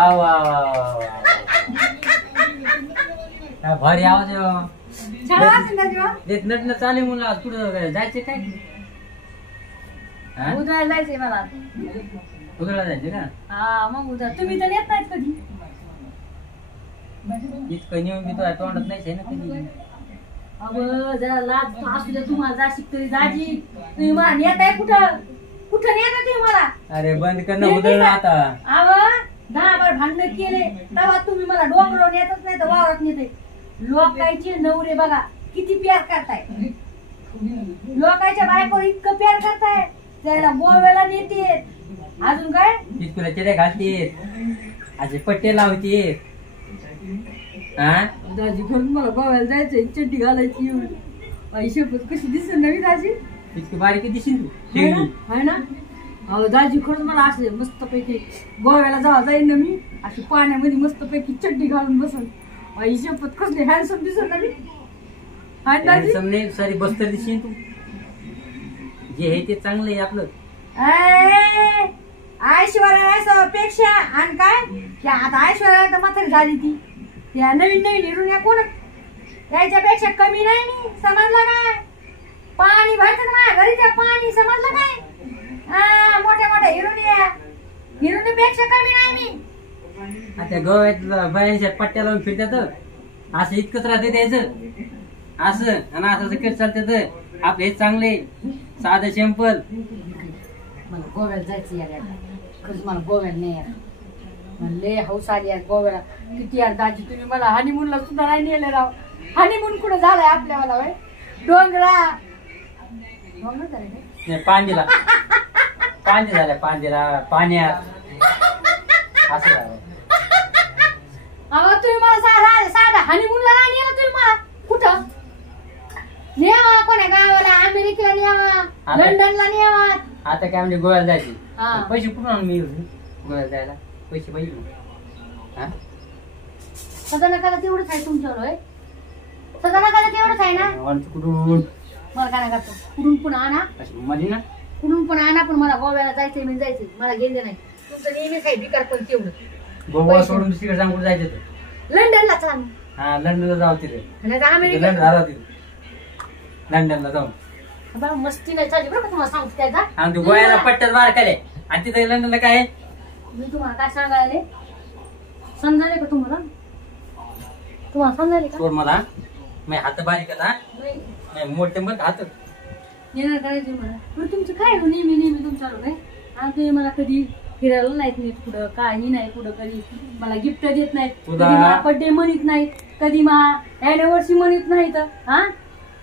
वा वा वा भारी आवाज नटन चालेल म्हणून कुठं जायचे काय उद्याला जायचंय मला उद्याला जायचे का हा मग उद्या तुम्ही तर येत नाहीत कधी इतकं नेऊन मी तो तोंडात नाही ना कधी अगं जरा लाज असू द्या तुम्हाला जाशी तरी दाजी तुम्ही मला नेत आहे कुठं कुठं नेत तुम्ही मला अरे बंद कर ना उधळलं आता अव 10 बार भांडण केले तेव्हा तुम्ही मला डोंगरावर नेतच नाही तर वावरात नेते लोकांचे नवरे बघा किती प्यार करताय लोकांच्या बायकोवर इतकं प्यार करताय त्याला गोव्याला नेते अजून काय तुला चिरे घालते असे पट्टे लावते हा दाजी खरंच मला गोव्याला जायचंय चड्डी घालायची पैसे कशी दिसत नवी दाजी इतकी बारीक दिसेल तू है ना अहो दाजी खरंच मला असे मस्त पैकी गोव्याला जावा जाईन ना मी अशी पाण्यामध्ये मस्त पैकी चड्डी घालून बसन शपथ कसले हँडसम दिसत ना मी हँडसम नाही सारी बस्तर दिसेल तू जे आहे ते चांगलं आहे आपलं ऐश्वर्या पेक्षा आणि काय आता ऐश्वर्या तर म्हातारी झाली ती त्या नवीन नवीन हिरून या कोण याच्यापेक्षा कमी नाही मी समजलं काय पाणी भरत माझ्या घरी त्या पाणी समजलं काय मोठ्या मोठ्या हिरून पेक्षा कमी नाही मी आता गोव्यात बायांच्या पट्ट्या लावून फिरतात असं इतकंच राहते द्यायचं असं आणि असं करत चालतात आपले हे चांगले साधं सिंपल मला गोव्याला जायचं यार खरंच मला गोव्याला नाही यार म्हणले हौस आली यार गोव्याला किती यार दाजी तुम्ही मला हनीमूनला सुद्धा नाही नेले राव हनीमून कुठं झालाय आपल्या मला वय डोंगरा पांजीला पांजी झाल्या पांजीला पाण्यात असं झालं अहो तुम्ही मला साधा हनीमूनला नाही नेलं तुम्ही मला कुठं न्यावा कोण्या गावाला अमेरिकेला न्यावा लंडनला न्यावा आता काय म्हणजे गोव्याला जायचे पैसे कुठून आणून मी गोव्याला जायला पैसे पाहिजे सदा नकाला तेवढंच आहे तुमच्यावर सदा नकाला तेवढंच आहे ना कुठून मला काय नका कुठून पण आणा मध्ये ना कुठून पण आणा पण मला गोव्याला जायचंय मी जायचंय मला गेले नाही तुमचं नेहमीच आहे बिकार पण तेवढं गोवा सोडून दुसरीकडे सांग कुठे जायचं लंडनला चला हा लंडनला जाऊ तिथे अमेरिकेला लंडनला जाऊ मस्ती नाही चालली बरं का तुम्हाला सांगतो त्याचा आमच्या गोव्याला पट्ट्यात बार केले आणि तिथे लंडनला काय आहे मी तुम्हाला काय सांगायला समजायले का तुम्हाला समजायले का मला हात बारीक मोठे मग हात येणार करायचं मला पण तुमचं काय हो नेहमी नेहमी तुमच्यावर काय आणि तुम्ही मला कधी फिरायला नाहीत नीट पुढं काही नाही पुढं कधी मला गिफ्ट देत नाहीत बर्थडे म्हणत नाहीत कधी अॅनिव्हर्सरी म्हणत नाहीत हा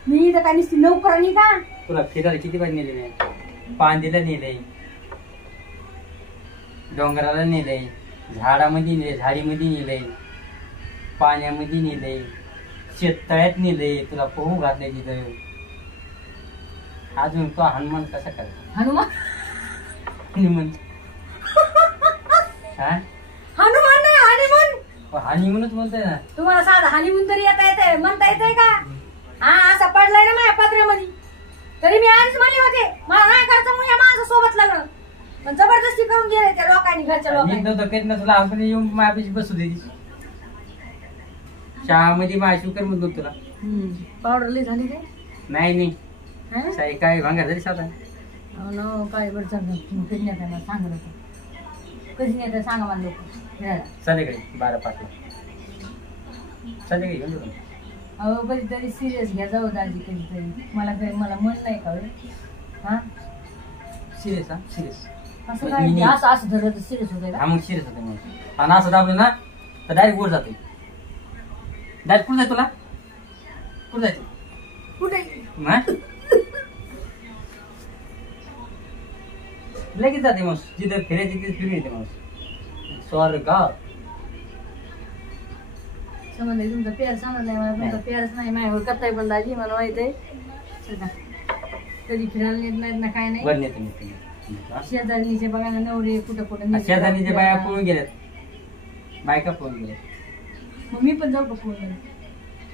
मी तर काय नुसती नोकरानी का तुला फिरायला किती पाहिजे नेले नाही पांदीला नेले डोंगराला नेले झाडामध्ये नेले झाडीमध्ये नेले पाण्यामध्ये नेले शेततळ्यात नेले तुला पोहू घातले तिथं अजून तो हनुमान कसा करायचा हनुमान हनुमान हनुमान नाही हनीमून हनीमूनच म्हणतोय ना तुम्हाला साधा हनीमून तरी म्हणता येतंय का हा असा पडलाय ना माझ्या पत्र्यामध्ये तरी मी आधीच म्हणले होते मला नाही करायचं म्हणून या माझ्या सोबत लग्न पण जबरदस्ती करून गेले त्या लोकांनी घरच्या लोकांनी तुला आपण येऊन माझ्यापाशी बसू दे चहामध्ये माझी कर म्हणतो तुला पावडर लई झाली रे नाही साई काय भांगा तरी साधा न काय बरं चाललं कधी नाही सांगत होतं कधी नाही सांगा मला लोक फिरायला संध्याकाळी 12-5 संध्याकाळी घेऊन जाऊ अहो कधीतरी सिरियस घ्या जाऊ दाजी कधीतरी मला मन नाही का हा सिरियस हा सिरियस असं काय असं धरलं सिरियस होतंय का मग सिरियस होतं मग आणि असं दाबलं ना तर डायरेक्ट वर जाते डायरेक्ट कुठं जाय तुला कुठं जायचं कुठे लगेच जाते मग जिथं फिरायची तिथे फिरून येते मग स्वर्ग समजलं तुमचा पेअर समजलाय मला तुमचा पेअरच नाही माझ्यावर करताय पण दाजी मला माहित आहे कधी फिरायला नेत नाहीत ना काय नाही शेजारणीचे बघा ना नवरे कुठं कुठं शेजारणीच्या बाया पळून गेल्यात बायका पळून गेल्यात मग मी पण जाऊ का पळून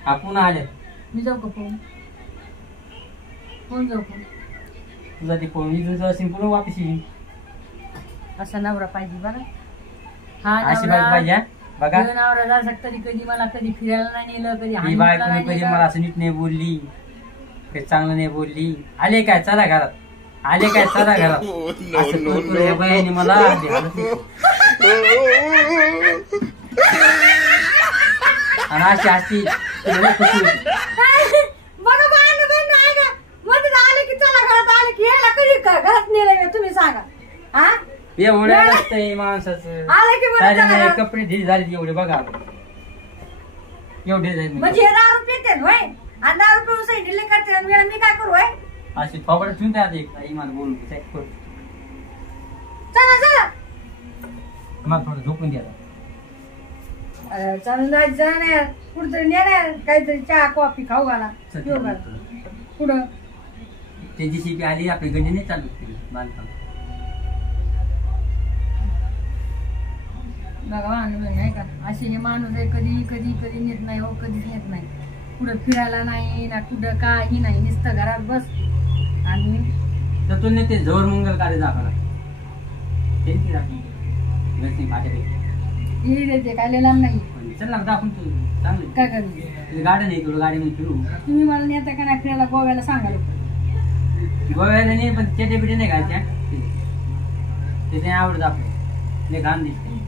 हा पुन्हा आले मी जाऊ का पळून कोण जाऊ पण तुझा ती पळून इथून असेल पुन्हा वापस येईल असा नवरा पाहिजे बरं हा अशी बाईक पाहिजे हा? बघा नवरा कधी कधी मला कधी फिरायला नाही नेलं कधी ही हानीला बायको नाही कधी नेलं. मला असं नीट नाही बोलली काही चांगलं नाही बोलली आले काय चला घरात आले काय चला घरात असं करून या बाईने मला अर्धी हालत नाही. आणि अशी अशी तुला लई खुशी होती. बघा भांडण बंद आहे का मध्ये आले की चला घरात आले की यायला कधी घरात नेलं तुम्ही सांगा हा एवढं नसतंय माणसाचं आलं की बरं सारे चला नाही, घरात. कपडे ढिली झाले एवढे बघा एवढे झाले म्हणजे हे दारू पिते होय आणि दारू पिऊन सही ढिल्ले करते आणि मी काय करू होय अशी थोबड ठेवून द्या एक इमान बोलून चला चला मला थोडं झोपून द्या चालून जाणार कुठतरी नेणार काहीतरी चहा कॉफी खाऊ घाला पिऊ घाला कुठं ते जीसीपी आली आपली गंजी नाही चालू केली बांधकाम बघा माणूस नाही का असे हे माणूस आहे कधी कधी कधी नेत नाही हो कधीच नेत नाही कुठं फिरायला नाही ना कुठं काही नाही नुसतं घरात बस आणि तर तो नाही ते जवळ मंगल कार्य दाखवला ते नाही दाखवलं. घरची फाट्यापैकी. ही देते काय लांब नाही पण चल ना दाखवून तू चांगलं काय करू गार्डन आहे थोडं गाडीमध्ये फिरू तुम्ही मला नेता का नाही फिरायला गोव्याला सांगा लोक गोव्याला नाही पण चेटे बिटे नाही घालच्या ते नाही आवडत आपलं नाही घाण दिसते